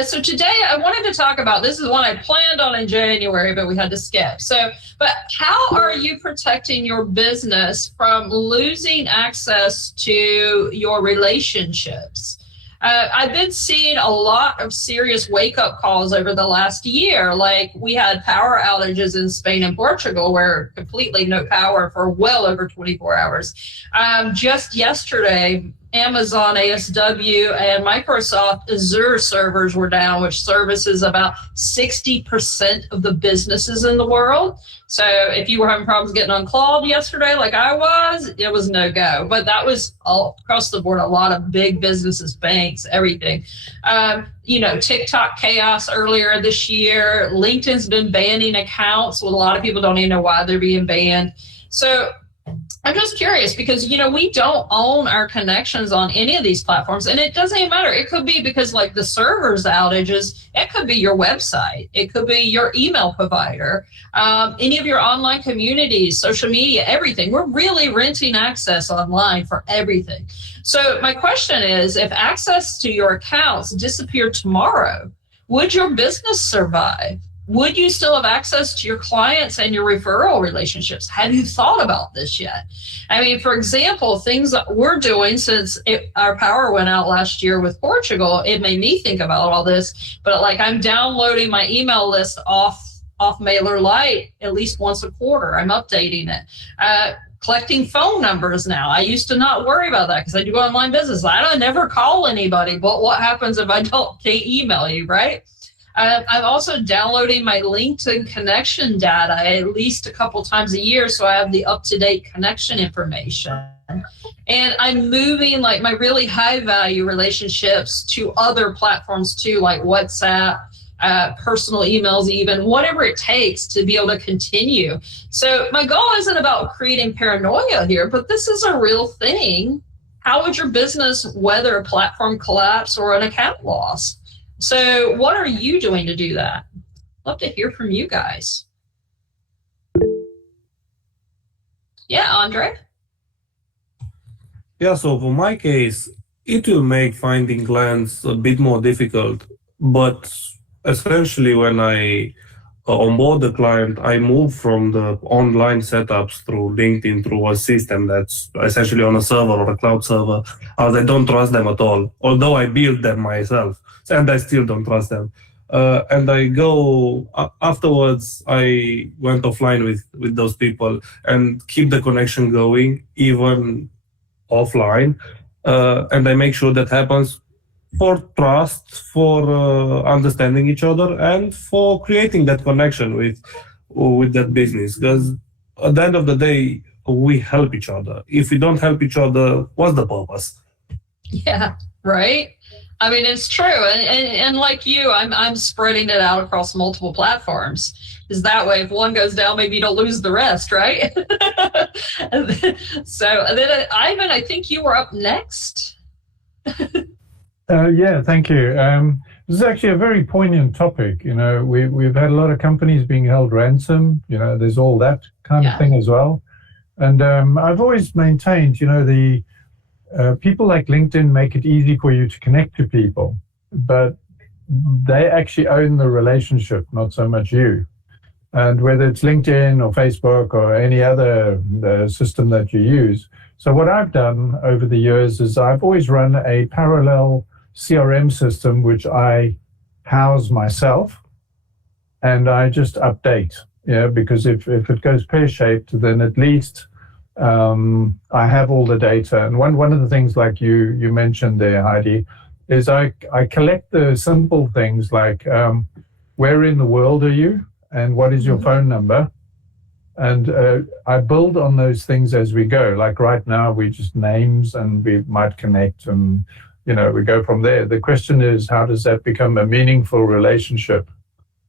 So today I wanted to talk about, this is one I planned on in January, but we had to skip. But how are you protecting your business from losing access to your relationships? I've been seeing a lot of serious wake-up calls over the last year. Like we had power outages in Spain and Portugal where completely no power for well over 24 hours. Just yesterday, Amazon ASW and Microsoft Azure servers were down, which services about 60% of the businesses in the world. So if you were having problems getting on cloud yesterday, like I was, it was no go. But that was all across the board, a lot of big businesses, banks, everything. TikTok chaos earlier this year. LinkedIn's been banning accounts. Well, a lot of people don't even know why they're being banned. So I'm just curious because, we don't own our connections on any of these platforms, and it doesn't even matter. It could be because like the servers outages, it could be your website. It could be your email provider, any of your online communities, social media, everything. We're really renting access online for everything. So my question is, if access to your accounts disappeared tomorrow, would your business survive? Would you still have access to your clients and your referral relationships? Have you thought about this yet? I mean, for example, things that we're doing since our power went out last year with Portugal, it made me think about all this. But like I'm downloading my email list off MailerLite at least once a quarter. I'm updating it. Collecting phone numbers now. I used to not worry about that because I do online business. I don't never call anybody, but what happens if I can't email you, right? I'm also downloading my LinkedIn connection data at least a couple times a year, so I have the up-to-date connection information. And I'm moving like my really high-value relationships to other platforms too, like WhatsApp, personal emails even, whatever it takes to be able to continue. So my goal isn't about creating paranoia here, but this is a real thing. How would your business weather a platform collapse or an account loss? So what are you doing to do that? Love to hear from you guys. Yeah, Andre? Yeah, so for my case, it will make finding clients a bit more difficult. But essentially, when I onboard the client, I move from the online setups through LinkedIn through a system that's essentially on a server or a cloud server, as I don't trust them at all, although I built them myself. And I still don't trust them. And I go, afterwards, I went offline with those people and keep the connection going, even offline. And I make sure that happens for trust, for understanding each other, and for creating that connection with that business. Because at the end of the day, we help each other. If we don't help each other, what's the purpose? Yeah, right? I mean, it's true. And like you, I'm spreading it out across multiple platforms. Is that way, if one goes down, maybe you don't lose the rest, right? So then, Ivan, I think you were up next. Yeah, thank you. This is actually a very poignant topic. We've had a lot of companies being held ransom. There's all that kind of thing as well. And I've always maintained, the people like LinkedIn make it easy for you to connect to people, but they actually own the relationship, not so much you. And whether it's LinkedIn or Facebook or any other system that you use. So what I've done over the years is I've always run a parallel CRM system, which I house myself, and I just update, because if it goes pear-shaped, then at least I have all the data. And one of the things like you mentioned there, Heidi, is I collect the simple things like where in the world are you and what is your phone number? And I build on those things as we go. Like right now, we just names and we might connect and, we go from there. The question is, how does that become a meaningful relationship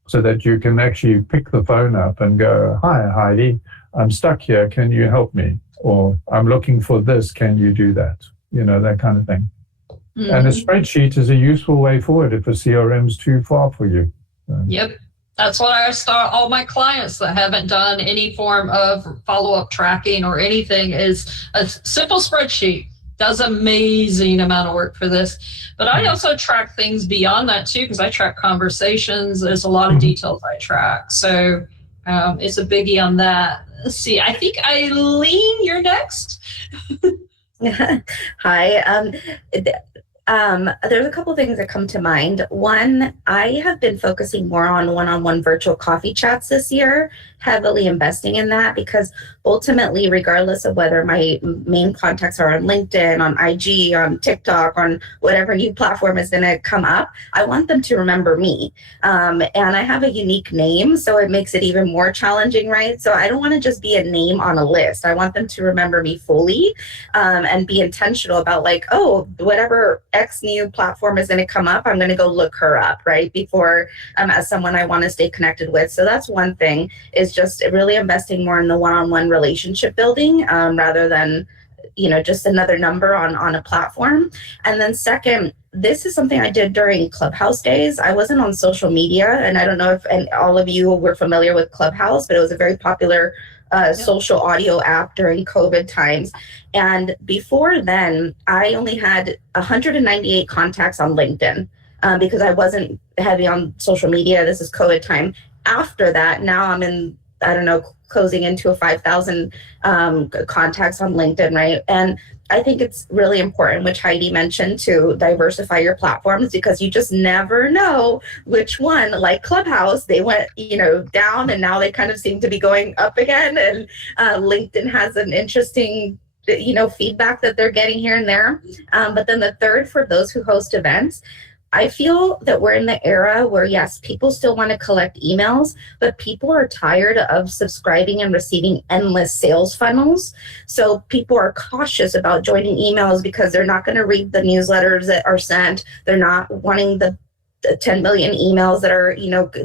so that you can actually pick the phone up and go, hi, Heidi, I'm stuck here. Can you help me? Or I'm looking for this. Can you do that? That kind of thing. Mm-hmm. And a spreadsheet is a useful way forward if a CRM is too far for you. Yep. That's what I start all my clients that haven't done any form of follow-up tracking or anything is a simple spreadsheet. does amazing amount of work for this. But I also track things beyond that too, because I track conversations. There's a lot of details I track. So it's a biggie on that. Let's see. I think Eileen, you're next. Hi. There's a couple things that come to mind. One, I have been focusing more on one-on-one virtual coffee chats this year, heavily investing in that, because ultimately, regardless of whether my main contacts are on LinkedIn, on IG, on TikTok, on whatever new platform is going to come up, I want them to remember me. And I have a unique name, so it makes it even more challenging, right? So I don't want to just be a name on a list. I want them to remember me fully, and be intentional about like, oh, whatever X new platform is going to come up, I'm going to go look her up, right? Before as someone I want to stay connected with. So that's one thing, is just really investing more in the one-on-one relationship building, rather than, just another number on a platform. And then second, this is something I did during Clubhouse days. I wasn't on social media, and I don't know if all of you were familiar with Clubhouse, but it was a very popular social audio app during COVID times. And before then, I only had 198 contacts on LinkedIn, because I wasn't heavy on social media. This is COVID time. After that, now I'm in, closing into a 5,000 contacts on LinkedIn, right? And I think it's really important, which Heidi mentioned, to diversify your platforms, because you just never know which one, like Clubhouse, they went, down, and now they kind of seem to be going up again. And LinkedIn has an interesting, feedback that they're getting here and there. But then the third, for those who host events, I feel that we're in the era where, yes, people still want to collect emails, but people are tired of subscribing and receiving endless sales funnels. So people are cautious about joining emails because they're not going to read the newsletters that are sent. They're not wanting the 10 million emails that are,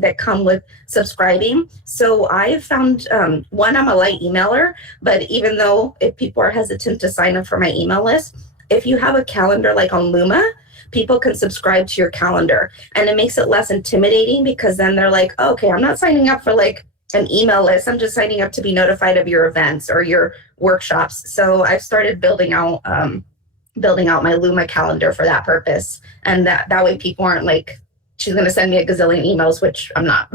that come with subscribing. So I've found, one, I'm a light emailer, but even though if people are hesitant to sign up for my email list, if you have a calendar like on Luma, people can subscribe to your calendar, and it makes it less intimidating, because then they're like, oh, okay, I'm not signing up for like an email list. I'm just signing up to be notified of your events or your workshops. So I've started building out my Luma calendar for that purpose. And that way people aren't like, she's going to send me a gazillion emails, which I'm not.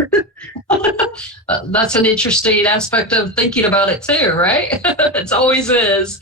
That's an interesting aspect of thinking about it too, right? It always is.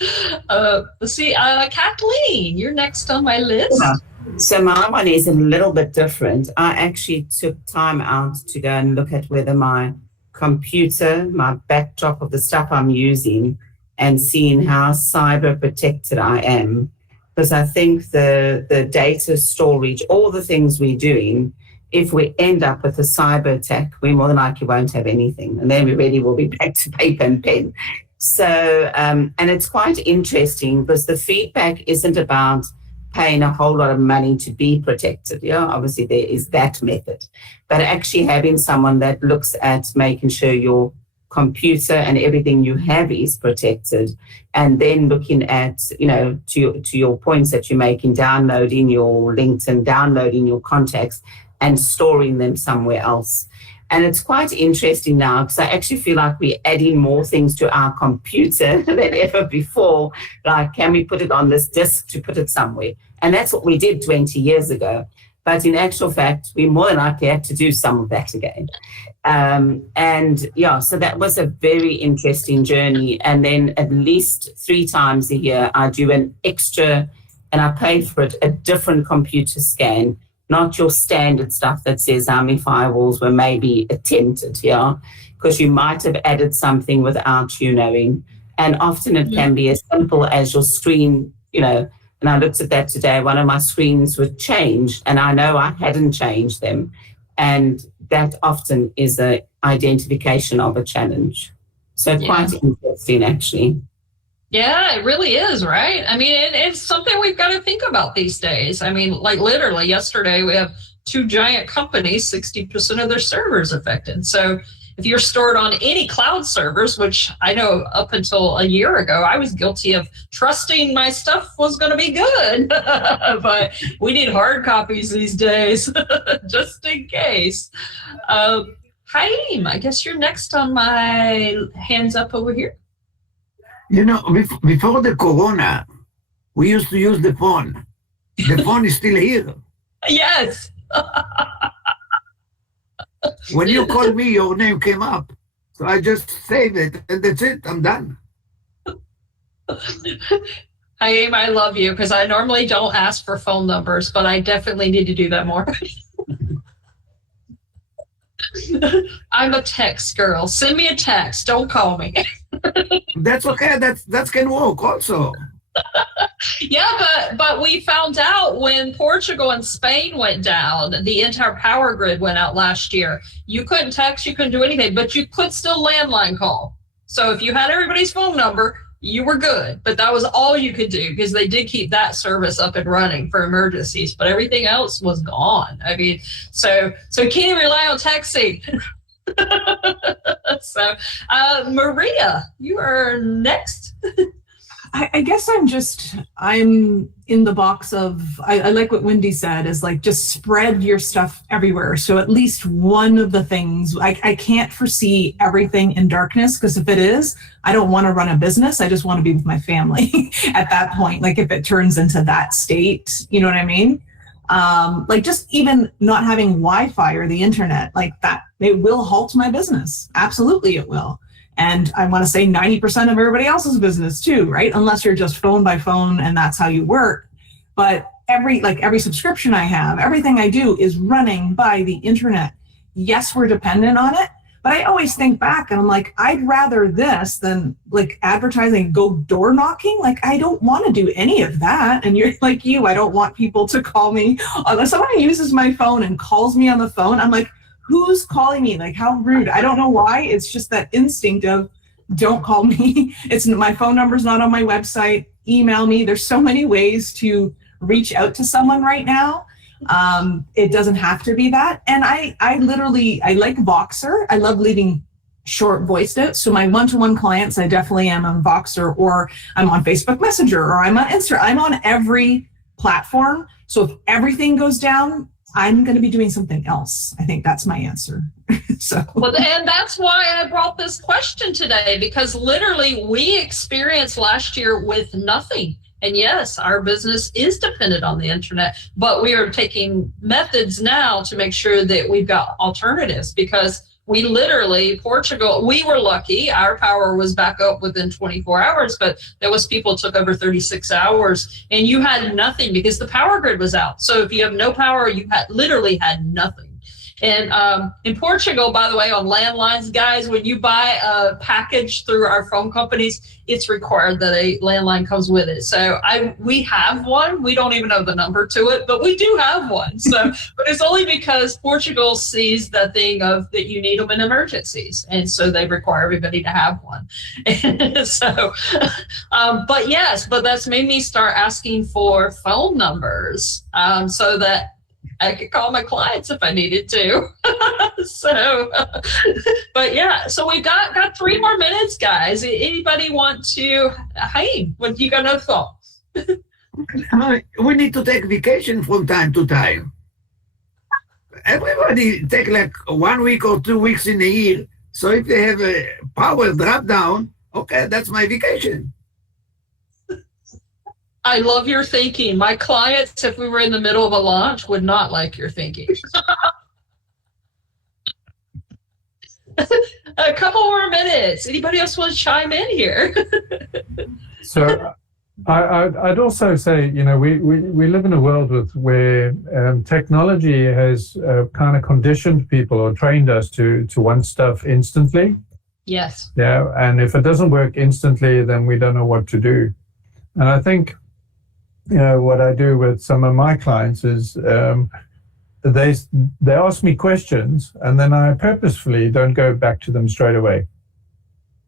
Let's see, Kathleen, you're next on my list. Yeah. So my one is a little bit different. I actually took time out to go and look at whether my computer, my backdrop of the stuff I'm using, and seeing how cyber protected I am. Because I think the data storage, all the things we're doing, if we end up with a cyber attack, we more than likely won't have anything. And then we really will be back to paper and pen. So, and it's quite interesting, because the feedback isn't about paying a whole lot of money to be protected. Yeah, obviously there is that method, but actually having someone that looks at making sure your computer and everything you have is protected, and then looking at, to your points that you're making, downloading your LinkedIn, downloading your contacts and storing them somewhere else. And it's quite interesting now, because I actually feel like we're adding more things to our computer than ever before. Like, can we put it on this disk to put it somewhere? And that's what we did 20 years ago. But in actual fact, we more than likely have to do some of that again. So that was a very interesting journey. And then at least 3 times a year, I do an extra, and I pay for it, a different computer scan. Not your standard stuff that says how many firewalls were maybe attempted, because you might have added something without you knowing. And often it can be as simple as your screen, and I looked at that today, one of my screens were changed, and I know I hadn't changed them. And that often is an identification of a challenge. So quite interesting, actually. Yeah, it really is, right? I mean, it's something we've got to think about these days. I mean, like literally yesterday, we have 2 giant companies, 60% of their servers affected. So if you're stored on any cloud servers, which I know up until a year ago, I was guilty of trusting my stuff was going to be good. But we need hard copies these days, just in case. Haim, I guess you're next on my hands up over here. Before the corona, We used to use the phone. The phone is still here. Yes. When you called me, your name came up. So I just saved it, and that's it. I'm done. Haim, I love you because I normally don't ask for phone numbers, but I definitely need to do that more. I'm a text girl. Send me a text. Don't call me. That's okay. That can work also. Yeah, but we found out when Portugal and Spain went down, the entire power grid went out last year. You couldn't text, you couldn't do anything, but you could still landline call. So if you had everybody's phone number, you were good. But that was all you could do because they did keep that service up and running for emergencies, but everything else was gone. I mean, so can't even rely on texting. So, Maria, you are next. I guess I'm in the box of, I like what Wendy said, is like just spread your stuff everywhere. So at least one of the things, I can't foresee everything in darkness, because if it is, I don't want to run a business. I just want to be with my family at that point. Like if it turns into that state, you know what I mean? Like just even not having Wi-Fi or the internet, like that, it will halt my business. Absolutely it will. And I want to say 90% of everybody else's business too, right? Unless you're just phone by phone and that's how you work. But every subscription I have, everything I do is running by the internet. Yes, we're dependent on it, but I always think back and I'm like, I'd rather this than like advertising, go door knocking. Like, I don't want to do any of that. And you're like I don't want people to call me. Unless someone uses my phone and calls me on the phone, I'm like, who's calling me? Like, how rude. I don't know why. It's just that instinct of don't call me. It's my phone number's not on my website. Email me. There's so many ways to reach out to someone right now. It doesn't have to be that. And I like Voxer. I love leaving short voice notes. So my one-to-one clients, I definitely am on Voxer, or I'm on Facebook Messenger, or I'm on Instagram. I'm on every platform. So if everything goes down, I'm going to be doing something else. I think that's my answer. So, well, and that's why I brought this question today, because literally we experienced last year with nothing. And yes, our business is dependent on the internet, but we are taking methods now to make sure that we've got alternatives, because we literally, Portugal, we were lucky. Our power was back up within 24 hours, but there was people took over 36 hours and you had nothing because the power grid was out. So if you have no power, you literally had nothing. And in Portugal, by the way, on landlines, guys, when you buy a package through our phone companies, it's required that a landline comes with it. So we have one. We don't even know the number to it, but we do have one. So, but it's only because Portugal sees the thing of that you need them in emergencies, and so they require everybody to have one. And so, but that's made me start asking for phone numbers so that I could call my clients if I needed to. So, but yeah, so we've got 3 more minutes, guys. Anybody want to, hey, what you got another thought? We need to take vacation from time to time. Everybody take like 1 week or 2 weeks in a year. So if they have a power drop down, okay, that's my vacation. I love your thinking. My clients, if we were in the middle of a launch, would not like your thinking. A couple more minutes. Anybody else want to chime in here? So I'd also say, we live in a world where technology has kind of conditioned people or trained us to want stuff instantly. Yes. Yeah, and if it doesn't work instantly, then we don't know what to do. And I think what I do with some of my clients is they ask me questions, and then I purposefully don't go back to them straight away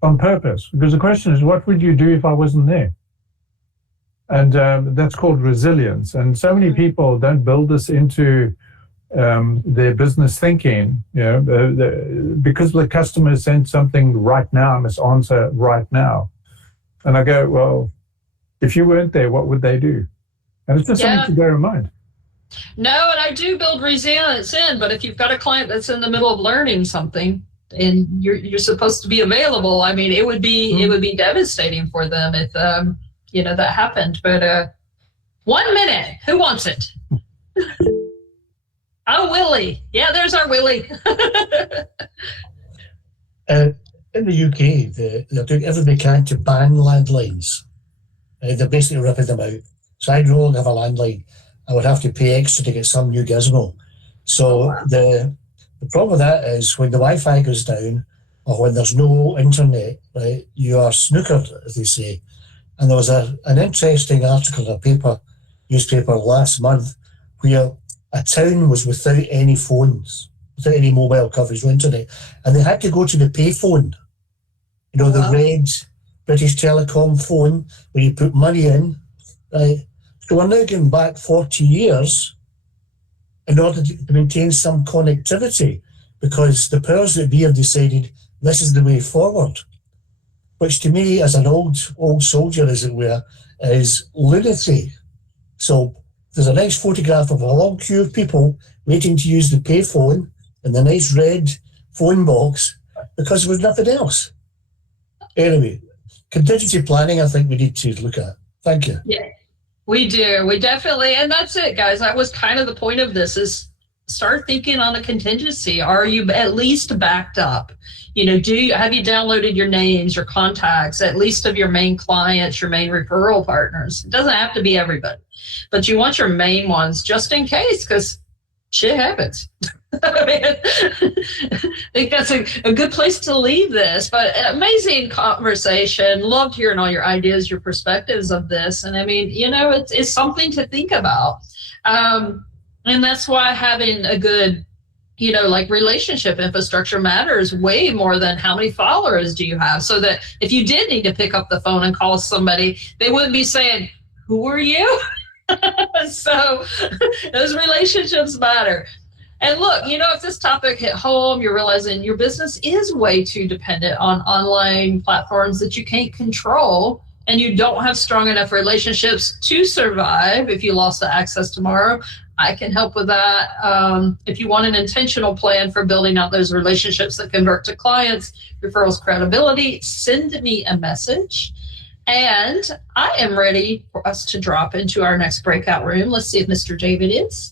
on purpose, because the question is, what would you do if I wasn't there? And that's called resilience. And so many people don't build this into their business thinking, because the customer sent something right now, I must answer right now. And I go, well, if you weren't there, what would they do? And it's just something to bear in mind. No, and I do build resilience in, but if you've got a client that's in the middle of learning something and you're supposed to be available, I mean, it would be devastating for them that happened. But 1 minute, who wants it? Oh, Willie. Yeah, there's our Willie. In the UK, they're doing everything they can to ban landlines. They're basically ripping them out. So I no longer have a landline. I would have to pay extra to get some new gizmo. So the problem with that is when the Wi-Fi goes down or when there's no internet, right, you are snookered, as they say. And there was an interesting article in a newspaper last month where a town was without any phones, without any mobile coverage or internet, and they had to go to the payphone. The red British Telecom phone where you put money in, right? So we're now going back 40 years in order to maintain some connectivity because the powers that be have decided this is the way forward, which to me, as an old soldier, as it were, is lunacy. So there's a nice photograph of a long queue of people waiting to use the payphone and the nice red phone box because there was nothing else. Anyway, contingency planning, I think we need to look at. Thank you. Yeah, we do. We definitely, and that's it, guys. That was kind of the point of this is start thinking on a contingency. Are you at least backed up? Have you downloaded your names, your contacts, at least of your main clients, your main referral partners? It doesn't have to be everybody, but you want your main ones just in case, because shit happens. I think that's a good place to leave this, but amazing conversation. Loved hearing all your ideas, your perspectives of this. And I mean, it's something to think about. And that's why having a good, relationship infrastructure matters way more than how many followers do you have. So that if you did need to pick up the phone and call somebody, they wouldn't be saying, who are you? So those relationships matter. And look, if this topic hit home, you're realizing your business is way too dependent on online platforms that you can't control, and you don't have strong enough relationships to survive if you lost the access tomorrow, I can help with that. If you want an intentional plan for building out those relationships that convert to clients, referrals, credibility, send me a message. And I am ready for us to drop into our next breakout room. Let's see if Mr. David is.